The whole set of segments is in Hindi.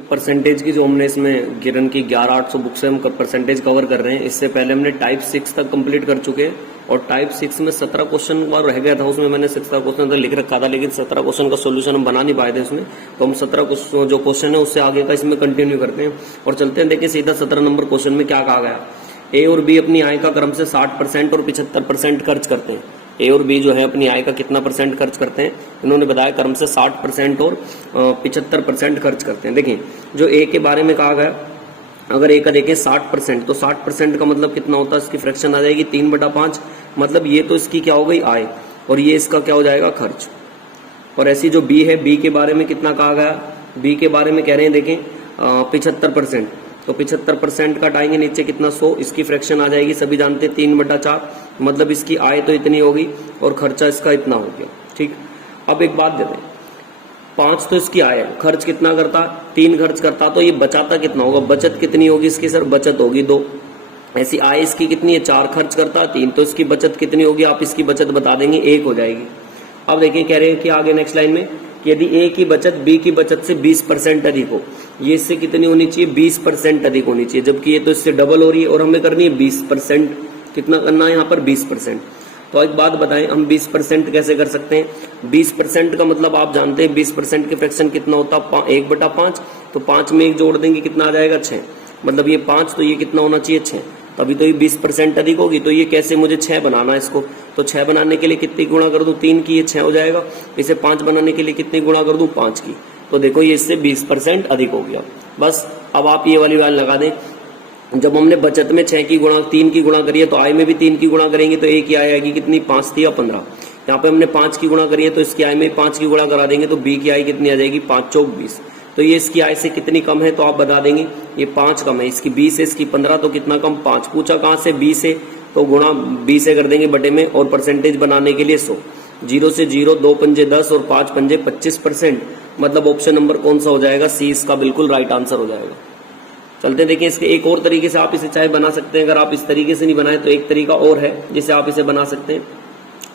परसेंटेज की जो हमने इसमें गिरन की 11,800 बुक से हम परसेंटेज कवर कर रहे हैं। इससे पहले हमने टाइप 6 तक कंप्लीट कर चुके हैं और टाइप 6 में 17 क्वेश्चन और रह गया था। उसमें मैंने 17 क्वेश्चन तो लिख रखा था, लेकिन 17 क्वेश्चन का सोल्यूशन हम बना नहीं पाए थे उसमें। तो हम 17 जो क्वेश्चन है उससे आगे का इसमें कंटिन्यू करते हैं और चलते हैं। देखिए सीधा 17 नंबर क्वेश्चन में क्या कहा गया। ए और बी अपनी आय का क्रम से 60% और 75% खर्च करते हैं। ए और बी जो है अपनी आय का कितना परसेंट खर्च करते हैं, इन्होंने बताया क्रम से 60% और 75% खर्च करते हैं। देखिए जो ए के बारे में कहा गया, अगर ए का देखें 60%, तो 60% का मतलब कितना होता है, इसकी फ्रैक्शन आ जाएगी 3/5। मतलब ये तो इसकी क्या हो गई आय और ये इसका क्या हो जाएगा खर्च। और ऐसी जो बी है, बी के बारे में कितना कहा गया, बी के बारे में कह रहे हैं देखें 75%, तो 75% काटाएंगे नीचे कितना 100, इसकी फ्रैक्शन आ जाएगी सभी जानते हैं 3/4। मतलब इसकी आय तो इतनी होगी और खर्चा इसका इतना हो गया। ठीक, अब एक बात देते हैं, 5 तो इसकी आय है, खर्च कितना करता 3 खर्च करता, तो ये बचाता कितना होगा, बचत कितनी होगी इसकी सर, बचत होगी 2। ऐसी आय इसकी कितनी है 4 खर्च करता 3, तो इसकी बचत कितनी होगी, आप इसकी बचत बता देंगे 1 हो जाएगी। अब देखिए कह रहे हैं कि आगे नेक्स्ट लाइन में कि यदि ए की बचत बी की बचत से 20% अधिक हो, ये इससे कितनी होनी चाहिए 20% अधिक होनी चाहिए, जबकि ये तो इससे डबल हो रही है और हमें करनी है 20%। कितना करना है यहाँ पर 20%। तो एक बात बताएं, हम 20% कैसे कर सकते हैं। 20% का मतलब आप जानते हैं 20% के फ्रैक्शन कितना होता है 1/5, तो 5 में 1 जोड़ देंगे कितना आ जाएगा 6। मतलब ये 5 तो ये कितना होना चाहिए 6, तभी तो ये 20% अधिक होगी। तो ये कैसे, मुझे 6 बनाना है इसको, तो 6 बनाने के लिए कितनी गुणा कर दूं 3 की, ये 6 हो जाएगा। इसे 5 बनाने के लिए कितनी गुणा कर दूं 5 की, तो देखो ये इससे 20% अधिक हो गया। बस अब आप ये वाली वैल्यू लगा दें, जब हमने बचत में 6 की गुणा 3 की गुणा करी है तो आय में भी 3 की गुणा करेंगे, तो ए की आय आएगी कितनी 5 थी या 15। यहाँ पे हमने 5 की गुणा करी है तो इसकी आय में 5 की गुणा करा देंगे, तो बी की आय कितनी आ जाएगी 5 चौक 20। तो ये इसकी आय से कितनी कम है, तो आप बता देंगे ये 5 कम है, इसकी 20 है इसकी 15, तो कितना कम 5। पूछा कहाँ से 20 से, तो गुणा 20 से कर देंगे बटे में, और परसेंटेज बनाने के लिए 100। 0 से 0, 2 पंजे 10 और 5 पंजे 25%। मतलब ऑप्शन नंबर कौन सा हो जाएगा, सी इसका बिल्कुल राइट आंसर हो जाएगा। चलते देखिए इसके एक और तरीके से आप इसे चाहे बना सकते हैं। अगर आप इस तरीके से नहीं बनाए तो एक तरीका और है जिसे आप इसे बना सकते हैं,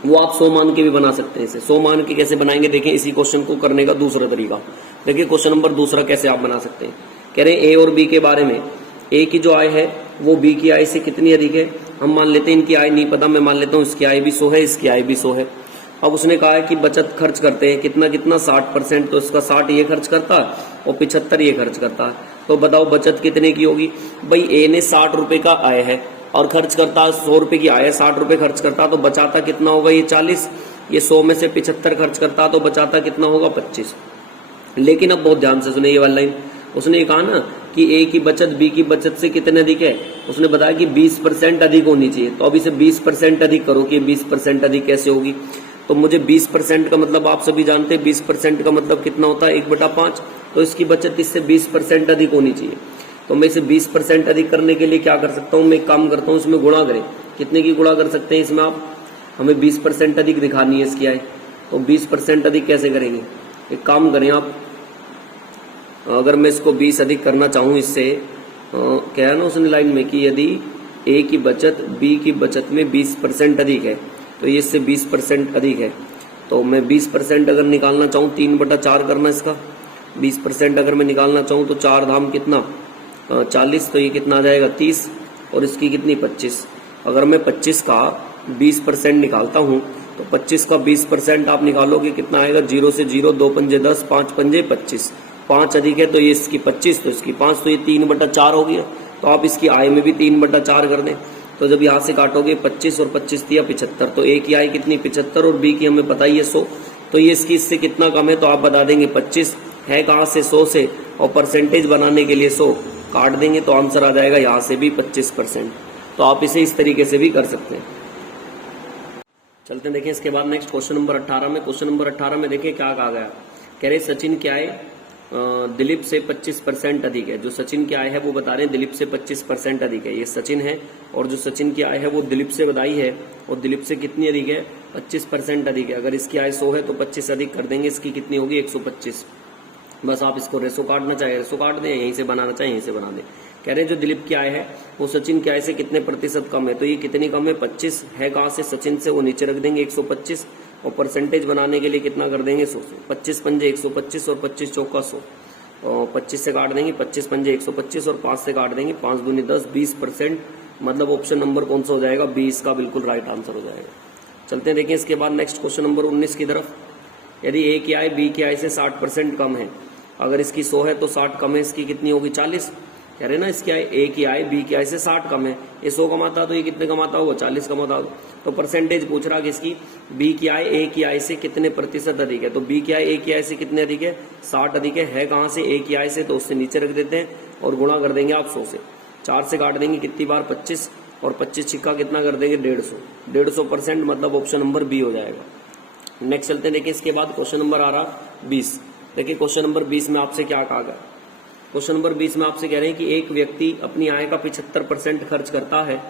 वो आप 100 मान के भी बना सकते हैं। इसे 100 मान के कैसे बनाएंगे, देखिए इसी क्वेश्चन को करने का दूसरा तरीका। देखिए क्वेश्चन नंबर दूसरा कैसे आप बना सकते हैं। कह रहे हैं ए और बी के बारे में, ए की जो आय है वो बी की आय से कितनी अधिक है। हम मान लेते हैं इनकी आय नहीं पता, मैं मान लेता हूँ इसकी आय भी 100 है, इसकी आय भी 100 है। अब उसने कहा है कि बचत खर्च करते हैं कितना कितना 60%, तो इसका 60 ये खर्च करता है और 75 ये खर्च करता है। तो बताओ बचत कितने की होगी। भाई ए ने 60 रुपए का आय है और खर्च करता 100 रुपए की आय है, 60 रुपए खर्च करता, तो बचाता कितना होगा ये 40। ये 100 में से 75 खर्च करता तो बचाता कितना होगा 25। लेकिन अब बहुत ध्यान से सुने ये वाली लाइन, उसने ये कहा ना कि ए की बचत बी की बचत से कितने अधिक है, उसने बताया कि 20% अधिक होनी चाहिए। तो अब इसे 20% अधिक करो कि 20% अधिक कैसे होगी। तो मुझे 20% का मतलब आप सभी जानते हैं 20% का मतलब कितना होता है 1/5, तो इसकी बचत इससे 20% अधिक होनी चाहिए। तो मैं इसे 20% अधिक करने के लिए क्या कर सकता हूँ, मैं एक काम करता हूँ इसमें गुणा करें। कितने की गुणा कर सकते हैं इसमें आप, हमें 20% अधिक दिखानी है इसकी आय, तो 20% अधिक कैसे करेंगे, एक काम करें आप, अगर मैं इसको 20 अधिक करना चाहूँ इससे, क्या है ना उसने लाइन में कि यदि ए की बचत बी की बचत में 20% अधिक है, तो ये इससे 20% अधिक है। तो मैं 20% अगर निकालना चाहूँ 3/4 करना इसका, 20% अगर मैं निकालना चाहूँ तो 4 धाम कितना 40, तो ये कितना आ जाएगा 30 और इसकी कितनी 25। अगर मैं 25 का 20% निकालता हूँ तो 25 का 20% आप निकालोगे कितना आएगा, 0 से 0, 2 पंजे 10, 5 पंजे 25, 5 अधिक है तो ये इसकी 25, तो इसकी 5, तो ये 3/4 हो गया। तो आप इसकी आय में भी 3/4 कर दें। तो जब यहाँ से काटोगे 25 और 25 दिया 75, तो ए की आय कितनी 75 और बी की हमें पता ही है 100, तो ये इसकी इससे कितना कम है, तो आप बता देंगे 25 है कहाँ से 100 से, और परसेंटेज बनाने के लिए 100 काट देंगे तो आंसर आ जाएगा यहाँ से भी 25%। तो आप इसे इस तरीके से भी कर सकते हैं। चलते देखिए इसके बाद नेक्स्ट क्वेश्चन नंबर 18 में। क्वेश्चन नंबर 18 में देखिए क्या कहा गया, कह रहे सचिन क्या है दिलीप से 25% अधिक है। जो सचिन की आय है वो बता रहे हैं दिलीप से 25% अधिक है। ये सचिन है और जो सचिन की आय है वो दिलीप से बताई है, और दिलीप से कितनी अधिक है 25% अधिक है। अगर इसकी आय 100 है तो 25 अधिक कर देंगे, इसकी कितनी होगी 125। बस आप इसको रेसो काटना चाहे रेसो काट दें, यहीं से बनाना चाहे यहीं से बना दें। कह रहे हैं जो दिलीप की आय है वो सचिन की आय से कितने प्रतिशत कम है, तो ये कितनी कम है 25 है कहाँ से सचिन से, वो नीचे रख देंगे 125, और परसेंटेज बनाने के लिए कितना कर देंगे 100 से। 25 पंजे 125 और 25 चौका 100, और 25 से काट देंगे, 25 पंजे 125 और 5 से काट देंगे, 5 दूनी 10, 20%। मतलब ऑप्शन नंबर कौन सा हो जाएगा, 20 का बिल्कुल राइट आंसर हो जाएगा। चलते हैं देखिए इसके बाद नेक्स्ट क्वेश्चन नंबर 19 की तरफ। यदि ए की आय बी की आय से 60% कम है, अगर इसकी 100 है तो 60 कम है, इसकी कितनी होगी 40। कह रहे ना इसकी आय ए की आय बी की आय से 60 कम है, ये 100 कमाता तो ये कितने कमाता होगा 40 कमाता होगा। तो परसेंटेज पूछ रहा कि इसकी बी की आय ए की आय से कितने प्रतिशत अधिक है। तो बी की आय ए की आय से कितने अधिक है, 60 अधिक है कहाँ से, ए की आय से, तो उससे नीचे रख देते हैं और गुणा कर देंगे आप 100 से। 4 से काट देंगे कितनी बार 25 और 25 छिक्का कितना कर देंगे 150%। मतलब ऑप्शन नंबर बी हो जाएगा। नेक्स्ट चलते हैं देखिए इसके बाद क्वेश्चन नंबर आ रहा 20। देखिए क्वेश्चन नंबर 20 में आपसे क्या कहा गया। क्वेश्चन नंबर 20 में आपसे कह रहे हैं कि एक व्यक्ति अपनी आय का 75% खर्च करता है।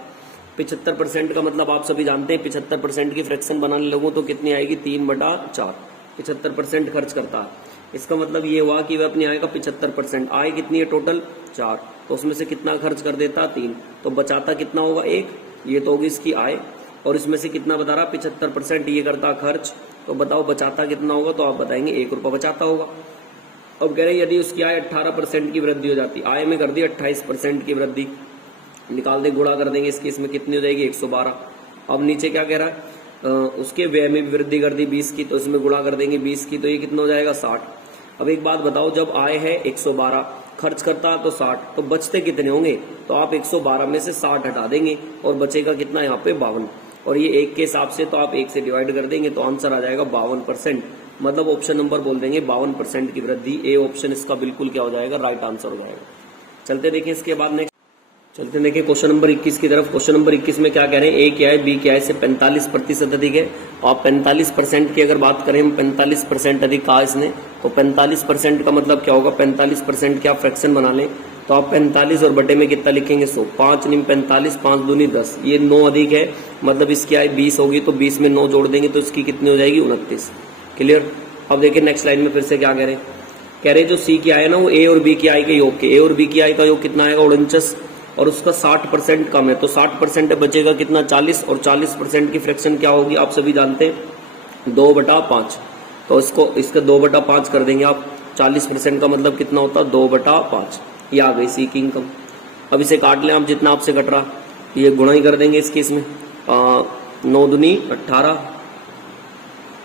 75% का मतलब आप सभी जानते हैं, 75% की फ्रैक्शन बनाने लगूं तो कितनी आएगी 3/4। 75% खर्च करता है, इसका मतलब ये हुआ कि वह अपनी आय का 75%, आय कितनी है टोटल 4, तो उसमें से कितना खर्च कर देता 3, तो बचाता कितना होगा 1। ये तो होगी इसकी आय, और इसमें से कितना बता रहा 75% ये करता खर्च, तो बताओ बचाता कितना होगा, तो आप बताएंगे 1 रुपया बचाता होगा। अब कह रहे हैं यदि उसकी आय 18% की वृद्धि हो जाती, आय में कर दी 28% की वृद्धि, निकाल दे गुणा कर देंगे इसकी, इसमें कितनी हो जाएगी 112। अब नीचे क्या कह रहा है, उसके व्यय में भी वृद्धि कर दी 20 की, तो इसमें गुणा कर देंगे 20 की, तो ये कितना हो जाएगा 60। अब एक बात बताओ, जब आय है 112, खर्च करता है तो 60, तो बचते कितने होंगे, तो आप 112 में से 60 हटा देंगे और बचेगा कितना यहाँ पे 52, और ये 1 के हिसाब से तो आप 1 से डिवाइड कर देंगे तो आंसर आ जाएगा 52%। मतलब ऑप्शन नंबर बोल देंगे 52% की वृद्धि, ए ऑप्शन इसका बिल्कुल क्या हो जाएगा, राइट आंसर हो जाएगा। चलते देखिए इसके बाद नेक्स्ट चलते देखिए क्वेश्चन नंबर 21 की तरफ। क्वेश्चन नंबर 21 में क्या कह रहे हैं, ए क्या है बी क्या है से 45% अधिक है। और 45% की अगर बात करें हम, 45% अधिक कहा इसने, तो 45% का मतलब क्या होगा, 45% क्या फ्रैक्शन बना लें, तो आप 45 और बटे में कितना लिखेंगे 100, 5 × 45, 5 दूनी 10, ये 9 अधिक है, मतलब इसकी आय 20 होगी, तो 20 में 9 जोड़ देंगे तो इसकी कितनी हो जाएगी 29। क्लियर। अब देखिए नेक्स्ट लाइन में फिर से क्या कह रहे हैं, कह रहे जो सी की आय है ना वो ए और बी की आय के योग के, ए और बी की आय का योग कितना आएगा 49, और उसका 60% कम है, तो 60% बचेगा कितना 40, और 40% की फ्रैक्शन क्या होगी आप सभी जानते हैं 2/5, तो इसका 2/5 कर देंगे आप। 40% का मतलब कितना होता है 2/5, ये आ गई सी की इनकम। अब इसे काट लें आप जितना आपसे कट रहा, ये गुणा ही कर देंगे इसके, इसमें 9 दूनी 18,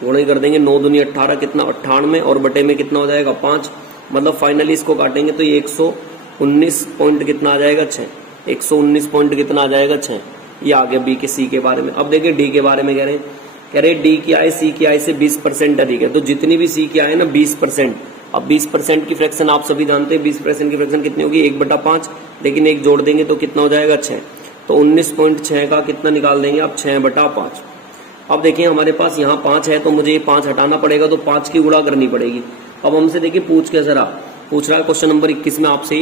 गुणा ही कर देंगे 9 दूनी 18 कितना 98, और बटे में कितना हो जाएगा 5, मतलब फाइनली इसको काटेंगे तो ये 119 पॉइंट कितना आ जाएगा 6, 119 पॉइंट कितना आ जाएगा 6। ये आ गया बी के सी के बारे में। अब देखिए डी के बारे में कह रहे डी की आय सी की आय से 20% अधिक है, तो जितनी भी सी की आय ना 20%, अब 20% की फ्रैक्शन आप सभी जानते हैं, 20% की फ्रैक्शन कितनी होगी 1/5, लेकिन 1 जोड़ देंगे तो कितना हो जाएगा 6, तो 19.6 का कितना निकाल देंगे आप 6/5। अब देखिए हमारे पास यहाँ 5 है, तो मुझे ये 5 हटाना पड़ेगा, तो 5 की गुणा करनी पड़ेगी। अब हमसे देखिए पूछ रहा है क्वेश्चन नंबर 21 में आपसे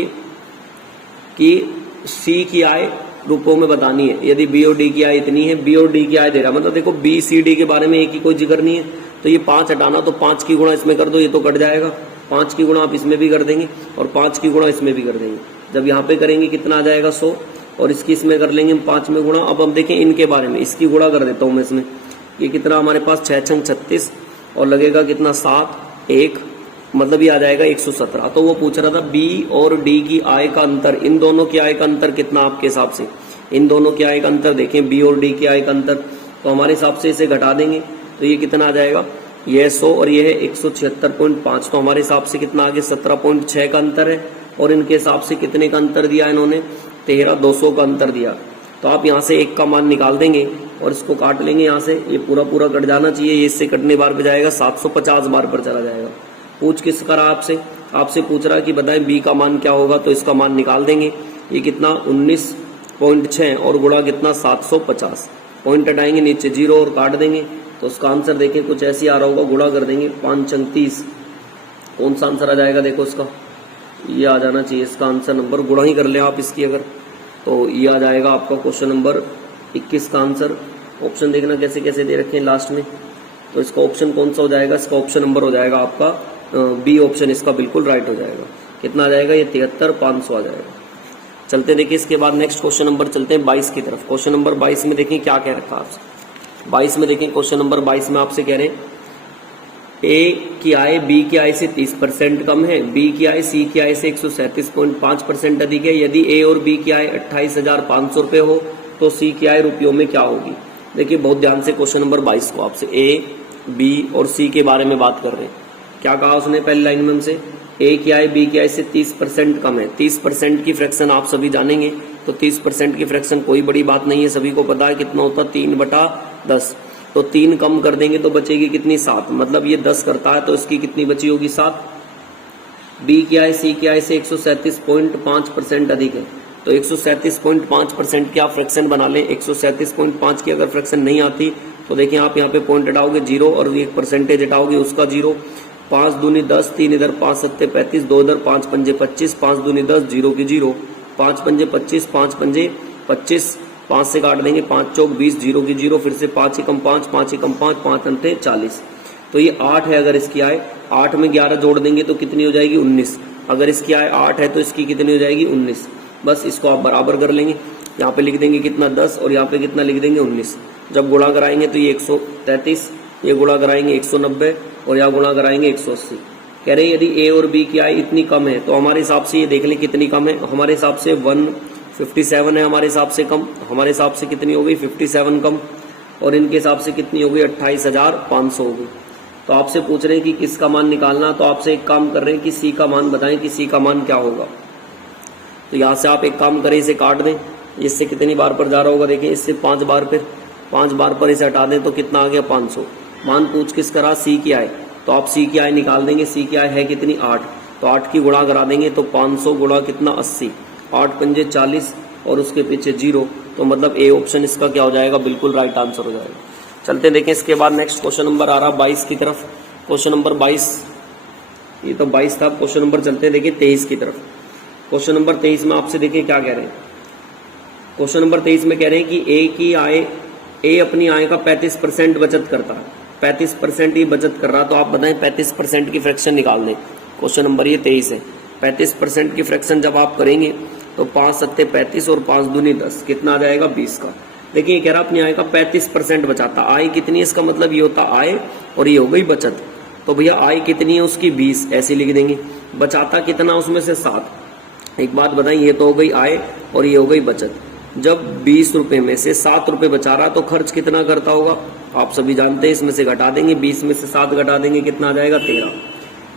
कि सी की आय रूपों में बतानी है। यदि बी और डी की आय इतनी है, बी और डी की आय दे रहा, मतलब देखो बी सी डी के बारे में एक ही कोई जिक्र नहीं है, तो ये 5 हटाना, तो 5 की गुणा इसमें कर दो, ये तो कट जाएगा, 5 की गुणा आप इसमें भी कर देंगे और 5 की गुणा इसमें भी कर देंगे। जब यहाँ पे करेंगे कितना आ जाएगा 100, और इसकी इसमें कर लेंगे हम 5 में गुणा। अब हम देखें इनके बारे में, इसकी गुणा कर देता हूँ मैं इसमें, ये कितना हमारे पास 6 × 36 और लगेगा कितना 7 1, मतलब ये आ जाएगा 117। तो वो पूछ रहा था बी और डी की आय का अंतर, इन दोनों की आय का अंतर कितना आपके हिसाब से, इन दोनों की आय का अंतर देखें, बी और डी की आय का अंतर, तो हमारे हिसाब से इसे घटा देंगे तो ये कितना आ जाएगा, ये 100 और ये है 176.5, तो हमारे हिसाब से कितना आगे 17.6 का अंतर है, और इनके हिसाब से कितने का अंतर दिया इन्होंने 13,200 का अंतर दिया। तो आप यहाँ से 1 का मान निकाल देंगे और इसको काट लेंगे, यहाँ से ये पूरा कट जाना चाहिए, ये इससे कटने बार पे जाएगा 750 बार पर चला जाएगा। पूछ किस करा आपसे पूछ रहा कि बताएं बी का मान क्या होगा, तो इसका मान निकाल देंगे, ये कितना 19.6 और गुणा कितना 750, पॉइंट हटाएंगे नीचे 0 और काट देंगे, तो उसका आंसर देखें कुछ ऐसे आ रहा होगा, गुणा कर देंगे 5 × 30, कौन सा आंसर आ जाएगा देखो इसका, ये आ जाना चाहिए इसका आंसर नंबर, गुणा ही कर लें आप इसकी अगर, तो ये आ जाएगा आपका क्वेश्चन नंबर 21 का आंसर। ऑप्शन देखना कैसे कैसे दे रखे हैं लास्ट में, तो इसका ऑप्शन कौन सा हो जाएगा, इसका ऑप्शन नंबर हो जाएगा आपका बी ऑप्शन, इसका बिल्कुल राइट हो जाएगा। कितना आ जाएगा ये 73,500 आ जाएगा। चलते देखिए इसके बाद नेक्स्ट क्वेश्चन नंबर चलते हैं 22 की तरफ। क्वेश्चन नंबर 22 में देखिए क्या कह रखा है आपसे, 22 में देखिए क्वेश्चन नंबर 22 में आपसे कह रहे हैं ए की आय बी की आय से 30% कम है, बी की आय सी की आय से 137.5% अधिक है। यदि ए और बी की आय 28,500 रुपये हो तो सी की आय रुपयों में क्या होगी। देखिए बहुत ध्यान से क्वेश्चन नंबर 22 को आपसे ए बी और सी के बारे में बात कर रहे हैं। क्या कहा उसने पहली लाइन में हमसे, ए की आय बी की आय से 30% कम है। 30% की फ्रैक्शन आप सभी जानेंगे, तो 30% की फ्रैक्शन कोई बड़ी बात नहीं है, सभी को पता है कितना होता है 3/10। तो 3 कम कर देंगे तो बचेगी कितनी 7, मतलब ये 10 करता है तो इसकी कितनी बची होगी 7। बी की आय सी की आय से 137.5% अधिक है, तो 137.5% की आप फ्रैक्शन बना लें। 137.5 की अगर फ्रैक्शन नहीं आती तो देखिए आप यहाँ पे पॉइंट हटाओगे 0 और एक परसेंटेज हटाओगे उसका 0। 5 दूनी 10, 3 इधर 5 सत्ते 35, 2 इधर 5 पंजे 25, 5 दूनी 10, 0 की 0, 5 पंजे 25, 5 पंजे 25, 5 से काट देंगे 5 चौक 20, 0 की 0, फिर से 5 एकम 5, 5 एकम 5, 5 अंठे 40। तो ये 8 है अगर इसकी आय, 8 में 11 जोड़ देंगे तो कितनी हो जाएगी 19। अगर इसकी आय 8 है तो इसकी कितनी हो जाएगी 19। बस इसको आप बराबर कर लेंगे, यहाँ पे लिख देंगे कितना 10 और यहाँ पे कितना लिख देंगे 19। जब गुणा कराएंगे तो ये 133, ये गुणा कराएंगे 190 और यहाँ गुणा कराएंगे 180। कह रहे यदि ए और बी की आय इतनी कम है तो हमारे हिसाब से ये देख लें कितनी कम है। हमारे हिसाब से 157 है, हमारे हिसाब से कम, हमारे हिसाब से कितनी हो गई 57 कम, और इनके हिसाब से कितनी हो गई 28,500 हो गई। तो आपसे पूछ रहे हैं कि किसका मान निकालना, तो आपसे एक काम कर रहे हैं कि सी का मान बताएं कि सी का मान क्या होगा। तो यहाँ से आप एक काम करें, इसे काट दें, इससे कितनी बार पर जा रहा होगा देखिए, इससे 5 बार पर, 5 बार पर इसे हटा दें तो कितना आ गया 500। मान पूछ किस करा सी की आय, तो आप सी की आय निकाल देंगे। सी की आय है कितनी 8, तो 8 की गुणा करा देंगे तो 500 गुणा कितना 80, 8 पंजे 40 और उसके पीछे 0, तो मतलब ए ऑप्शन इसका क्या हो जाएगा, बिल्कुल राइट आंसर हो जाएगा। चलते देखें इसके बाद नेक्स्ट क्वेश्चन नंबर आ रहा 22 की तरफ। क्वेश्चन नंबर 22, ये तो 22 था, क्वेश्चन नंबर चलते हैं देखिए 23 की तरफ। क्वेश्चन नंबर 23 में आपसे देखिए क्या कह रहे हैं। क्वेश्चन नंबर 23 में कह रहे हैं कि ए की आय, ए अपनी आय का 35% बचत करता है, 35% ही बचत कर रहा, तो आप बताएं 35% की फ्रैक्शन निकाल दें। क्वेश्चन नंबर ये 23 है। 35% की फ्रैक्शन जब आप करेंगे तो 5 सत्ते 35 और 5 दूनी 10, कितना आ जाएगा 20 का। देखिए ये कह रहा अपनी आय का 35% बचाता, आय कितनी है इसका मतलब ये होता आय और ये हो गई बचत। तो भैया आय कितनी है उसकी 20, ऐसे लिख देंगे। बचाता कितना उसमें से 7। एक बात बताएं, ये तो हो गई आय और ये हो गई बचत। जब 20 रुपए में से 7 रुपए बचा रहा तो खर्च कितना करता होगा, आप सभी जानते हैं। इसमें से घटा देंगे, 20 में से 7 घटा देंगे, कितना आ जाएगा 13।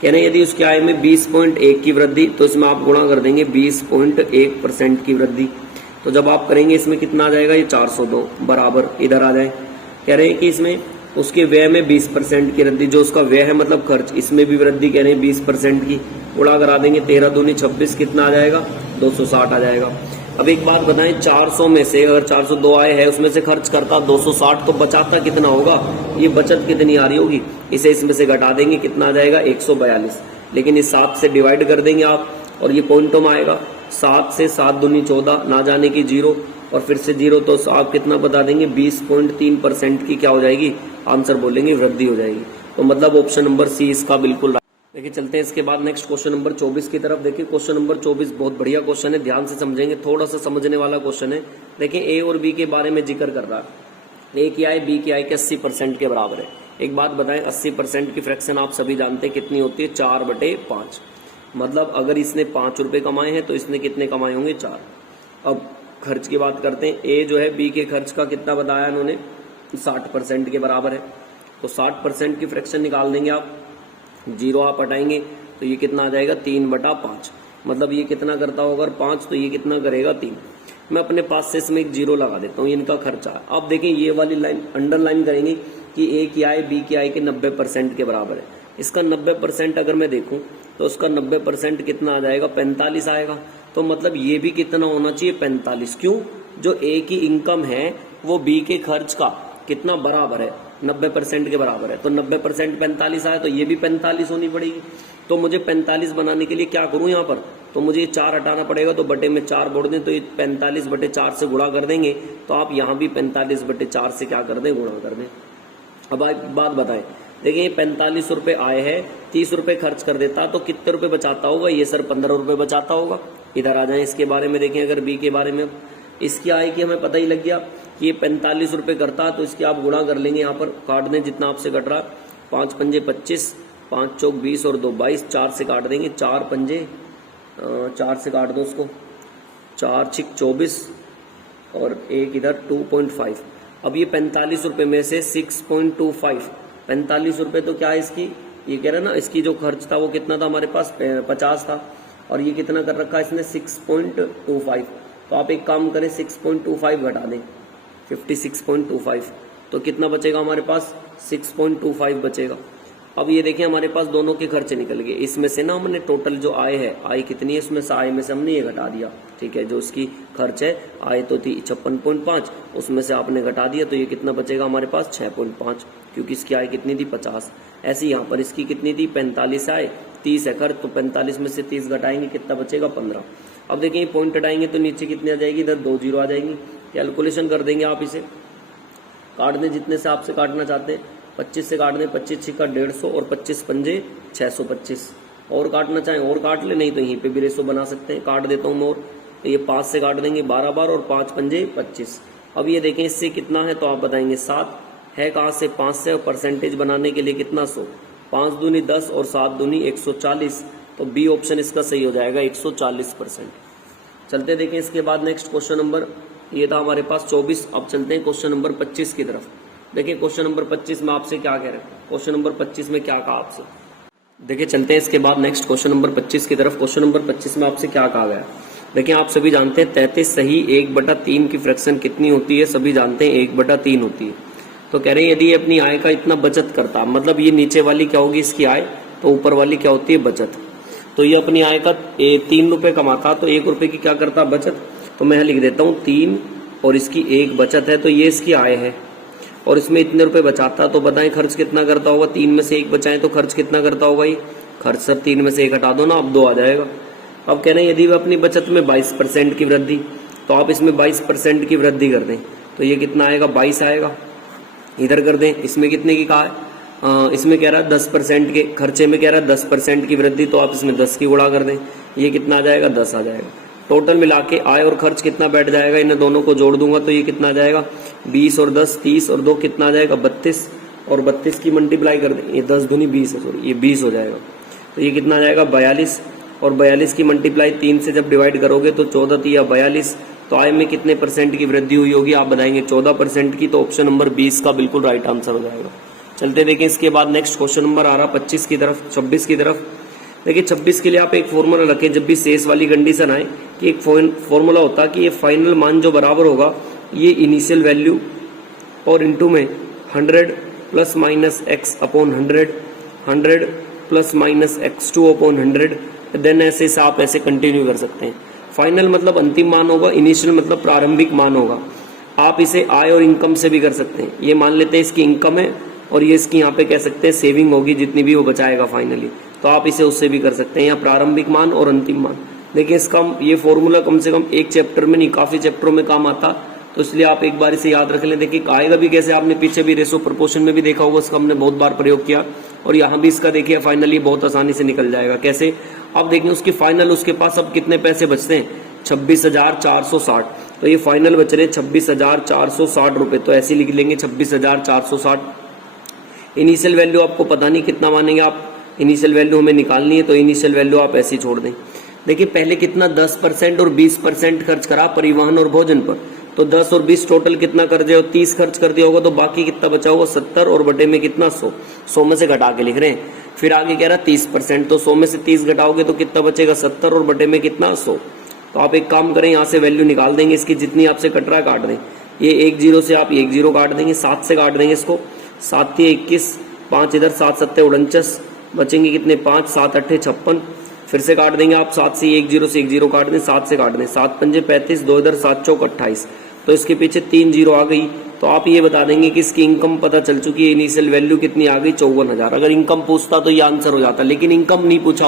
कह रहे हैं यदि उसकी आय में 20.1 की वृद्धि, तो इसमें आप गुणा कर देंगे 20.1% की वृद्धि। तो जब आप करेंगे इसमें कितना आ जाएगा, ये 402 बराबर इधर आ जाए। कह रहे हैं कि इसमें उसके व्यय में 20% की वृद्धि, जो उसका व्यय है मतलब खर्च, इसमें भी वृद्धि कह रहे हैं 20% की। गुणा करा देंगे 13 दूनी 26, कितना आ जाएगा 260 आ जाएगा। अब एक बात बताएं, 400 में से अगर 402 आए है उसमें से खर्च करता 260, तो बचाता कितना होगा, ये बचत कितनी आ रही होगी। इसे इसमें से घटा देंगे, कितना आ जाएगा 142। लेकिन इस 7 से डिवाइड कर देंगे आप और ये पॉइंटों में आएगा। 7 से 7 दूनी 14, ना जाने की 0 और फिर से 0, तो आप कितना बता देंगे 20.3% की क्या हो जाएगी, आंसर बोलेंगे वृद्धि हो जाएगी। तो मतलब ऑप्शन नंबर सी इसका बिल्कुल। देखिए चलते हैं इसके बाद नेक्स्ट क्वेश्चन नंबर 24 की तरफ। देखिए क्वेश्चन नंबर 24 बहुत बढ़िया क्वेश्चन है, ध्यान से समझेंगे, थोड़ा सा समझने वाला क्वेश्चन है। देखिए ए और बी के बारे में जिक्र कर रहा है। ए की आय बी की आय के 80% के बराबर है। एक बात बताएं, 80% की फ्रैक्शन आप सभी जानते हैं कितनी होती है, 4/5। मतलब अगर इसने 5 रुपए कमाए हैं तो इसने कितने कमाए होंगे 4। अब खर्च की बात करते हैं, ए जो है बी के खर्च का कितना बताया इन्होंने, 60% के बराबर है। तो 60% की फ्रैक्शन निकाल देंगे आप, 0 आप हटाएंगे तो ये कितना आ जाएगा 3/5। मतलब ये कितना करता होगा 5, तो ये कितना करेगा 3। मैं अपने पास से इसमें एक 0 लगा देता हूँ, इनका खर्चा। अब देखें ये वाली लाइन अंडरलाइन करेंगे कि ए की आय बी की आय के 90% के बराबर है। इसका 90% अगर मैं देखूं तो उसका 90% कितना आ जाएगा 45 आएगा। तो मतलब ये भी कितना होना चाहिए 45। क्यों, जो ए की इनकम है वो बी के खर्च का कितना बराबर है, 90% के बराबर है। तो 90% 45 आया, तो ये भी 45 होनी पड़ेगी। तो मुझे 45 बनाने के लिए क्या करूं यहाँ पर, तो मुझे ये 4 हटाना पड़ेगा, तो बटे में 4 बोल दें तो ये 45/4 से गुणा कर देंगे। तो आप यहाँ भी 45/4 से क्या कर दें, गुणा कर दें। अब आप बात बताएं, देखिए 45 रुपए आए है, 30 रुपए खर्च कर देता तो कितने रुपए बचाता होगा, ये सर 15 रुपए बचाता होगा। इधर आ जाए, इसके बारे में देखें, अगर बी के बारे में इसकी आय की हमें पता ही लग गया कि ये 45 रुपए करता, तो इसकी आप गुणा कर लेंगे, यहाँ पर काट दें जितना आपसे कट रहा, 5 पंजे 25, 5 चौक 20 और 2 22, 4 से काट देंगे, 4 पंजे 4 से काट दो उसको, 4 छिक 24 और एक इधर 2.5। अब ये 45 रुपये में से 6.25, 45 रुपये तो क्या है इसकी, ये कह रहा है ना इसकी जो खर्च था वो कितना था हमारे पास 50 था, और ये कितना कर रखा है इसने 6.25। तो आप एक काम करें 6.25 घटा दें 56.25, तो कितना बचेगा हमारे पास 6.25 बचेगा। अब ये देखिए हमारे पास दोनों के खर्चे निकल गए, इसमें से ना हमने टोटल जो आय है, आय कितनी है इसमें से, आय में से हमने ये घटा दिया, ठीक है, जो इसकी खर्च है आय तो थी 56.5, उसमें से आपने घटा दिया, तो ये कितना बचेगा हमारे पास 6.5, क्योंकि इसकी आय कितनी थी 50। ऐसे यहाँ पर इसकी कितनी थी 45 आय, 30 है खर्च, तो 45 में से 30 घटाएंगे कितना बचेगा 15। अब देखिए पॉइंट हटाएंगे तो नीचे कितनी आ जाएगी, इधर 2 जीरो आ जाएंगी। कैलकुलेशन कर देंगे आप, इसे काट दें जितने से आपसे काटना चाहते हैं, 25 से काट दें, 25 छिक्का 150 और 25 पंजे 625, और काटना चाहें और काट ले, नहीं तो यहीं पे भी रेसो बना सकते हैं, काट देता हूँ मैं। और तो ये 5 से काट देंगे 12 बार और 5 पंजे 25। अब ये देखें इससे कितना है, तो आप बताएंगे 7 है कहाँ से 5 से, और परसेंटेज बनाने के लिए कितना 100, 5 दूनी 10 और 7 दूनी 140, तो बी ऑप्शन इसका सही हो जाएगा 140%। चलते देखें इसके बाद नेक्स्ट क्वेश्चन नंबर, ये था हमारे पास 24। अब चलते हैं क्वेश्चन नंबर 25 की तरफ। देखिए क्वेश्चन नंबर 25 में आपसे क्या कह रहे हैं, क्वेश्चन नंबर 25 में क्या कहा आपसे, देखिए चलते हैं इसके बाद नेक्स्ट क्वेश्चन नंबर 25 की तरफ। क्वेश्चन नंबर 25 में आपसे क्या कहा गया, देखिए आप सभी जानते हैं 33 सही 1/3 की फ्रैक्शन कितनी होती है, सभी जानते हैं 1/3 होती है। तो कह रहे हैं यदि ये अपनी आय का इतना बचत करता, मतलब ये नीचे वाली क्या होगी इसकी आय, तो ऊपर वाली क्या होती है बचत। तो ये अपनी आय का 3 रुपये कमाता, तो 1 रुपये की क्या करता बचत, तो मैं लिख देता हूँ 3 और इसकी 1 बचत है, तो ये इसकी आय है, और इसमें इतने रुपए बचाता, तो बताएं खर्च कितना करता होगा, 3 में से 1 बचाएं तो खर्च कितना करता होगा, ये खर्च सब 3 में से 1 हटा दो ना, अब 2 आ जाएगा। अब कह रहे हैं यदि वह अपनी बचत में 22% की वृद्धि, तो आप इसमें 22% की वृद्धि कर दें, तो ये कितना आएगा 22 आएगा। इधर कर दें, इसमें कितने की कहा है, इसमें कह रहा है 10% के खर्चे में कह रहा है 10% की वृद्धि, तो आप इसमें 10 की गुणा कर दें, ये कितना आ जाएगा 10 आ जाएगा। टोटल मिला के आय और खर्च कितना बैठ जाएगा, इन्हें दोनों को जोड़ दूंगा तो ये कितना आ जाएगा 20 और 10 30 और 2 कितना आ जाएगा 32, और 32 की मल्टीप्लाई कर दें, ये 10 दूनी 20 है, सॉरी ये 20 हो जाएगा, तो ये कितना आ जाएगा 42, और 42 की मल्टीप्लाई 3 से जब डिवाइड करोगे तो 14 3 42, तो आय में कितने परसेंट की वृद्धि हुई होगी, आप बताएंगे 14% की, तो ऑप्शन नंबर 20 का बिल्कुल राइट आंसर हो जाएगा। चलते देखें इसके बाद नेक्स्ट क्वेश्चन नंबर आ रहा 26 की तरफ, 26 की तरफ। देखिए 26 के लिए आप एक फॉर्मूला रखें, जब भी शेष वाली कंडीशन आए कि एक फॉर्मूला होता है कि ये फाइनल मान जो बराबर होगा ये इनिशियल वैल्यू और इनटू में 100 plus minus x upon 100, 100 plus minus x2 upon 100, then ऐसे से आप ऐसे कंटिन्यू कर सकते हैं। फाइनल मतलब अंतिम मान होगा, इनिशियल मतलब प्रारंभिक मान होगा। आप इसे आय और इनकम से भी कर सकते हैं, ये मान लेते हैं इसकी इनकम है और ये इसकी यहाँ पे कह सकते हैं सेविंग होगी जितनी भी वो बचाएगा फाइनली, तो आप इसे उससे भी कर सकते हैं, या प्रारंभिक मान और अंतिम मान। देखिए इसका ये फॉर्मूला कम से कम एक चैप्टर में नहीं काफी चैप्टरों में काम आता, तो इसलिए आप एक बार इसे याद रख लें। देखिए आएगा भी कैसे, आपने पीछे भी रेशो प्रोपोर्शन में भी देखा होगा, इसका हमने बहुत बार प्रयोग किया, और यहाँ भी इसका देखिए फाइनली बहुत आसानी से निकल जाएगा। कैसे, आप देखिए उसकी फाइनल उसके पास अब कितने पैसे बचते हैं 26,460, तो ये फाइनल बच रहे 26,460 रुपए, तो ऐसे लिख लेंगे 26,460। इनिशियल वैल्यू आपको पता नहीं कितना मानेंगे आप, इनिशियल वैल्यू हमें निकालनी है, तो इनिशियल वैल्यू आप ऐसे ही छोड़ दें। देखिए पहले कितना 10% और 20% खर्च करा परिवहन और भोजन पर, तो 10 और 20 टोटल कितना कर दिया, 30 खर्च कर दिया होगा, तो बाकी कितना बचा होगा 70, और बटे में कितना 100, 100 में से घटा के लिख रहे हैं। फिर आगे कह रहा 30%, तो 100 में से 30 घटाओगे तो कितना बचेगा 70, और बटे में कितना 100। तो आप एक काम करें, यहाँ से वैल्यू निकाल देंगे इसकी, जितनी आपसे कट रहा है काट दें। ये 1 0 से आप 1 0 काट देंगे, 7 से काट देंगे इसको, 7 3 21, 5 इधर 7 7 49, बचेंगे कितने 5, 7 8 56, फिर से काट देंगे आप 7 से 1 0 से 1 0 काट दें, 7 से काट दें, 7 5 35, 2 इधर 7 चौक 28, तो इसके पीछे 3 0 आ गई। तो आप ये बता देंगे कि इसकी इनकम पता चल चुकी है, इनिशियल वैल्यू कितनी आ गई 54,000। अगर इनकम पूछता तो ये आंसर हो जाता, लेकिन इनकम नहीं पूछा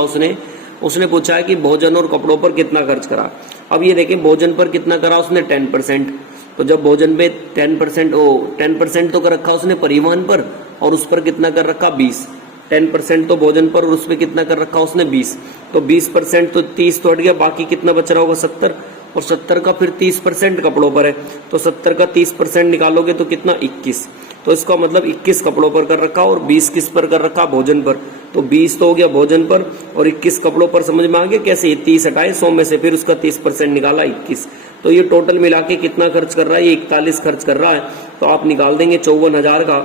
उसने पूछा है कि भोजन और कपड़ों पर कितना खर्च करा। अब ये देखें भोजन पर कितना करा उसने 10%, तो जब भोजन पे 10% तो कर रखा उसने परिवहन पर, और उस पर कितना कर रखा 20, 10% तो भोजन पर और उस पर कितना कर रखा उसने 20, तो 20% तो 30 तो हट गया, बाकी कितना बच रहा होगा 70, और 70 का फिर 30% कपड़ों पर है, तो 70 का 30% निकालोगे तो कितना 21, तो इसका मतलब 21 कपड़ों पर कर रखा और 20 किस पर कर रखा, भोजन पर। तो 20 तो हो गया भोजन पर और 21 कपड़ों पर। समझ में आ गया कैसे? 30 हटाए 100 में से, फिर उसका 30% निकाला 21। तो ये टोटल मिला के कितना खर्च कर रहा है? ये 41 खर्च कर रहा है। तो आप निकाल देंगे 54,000 का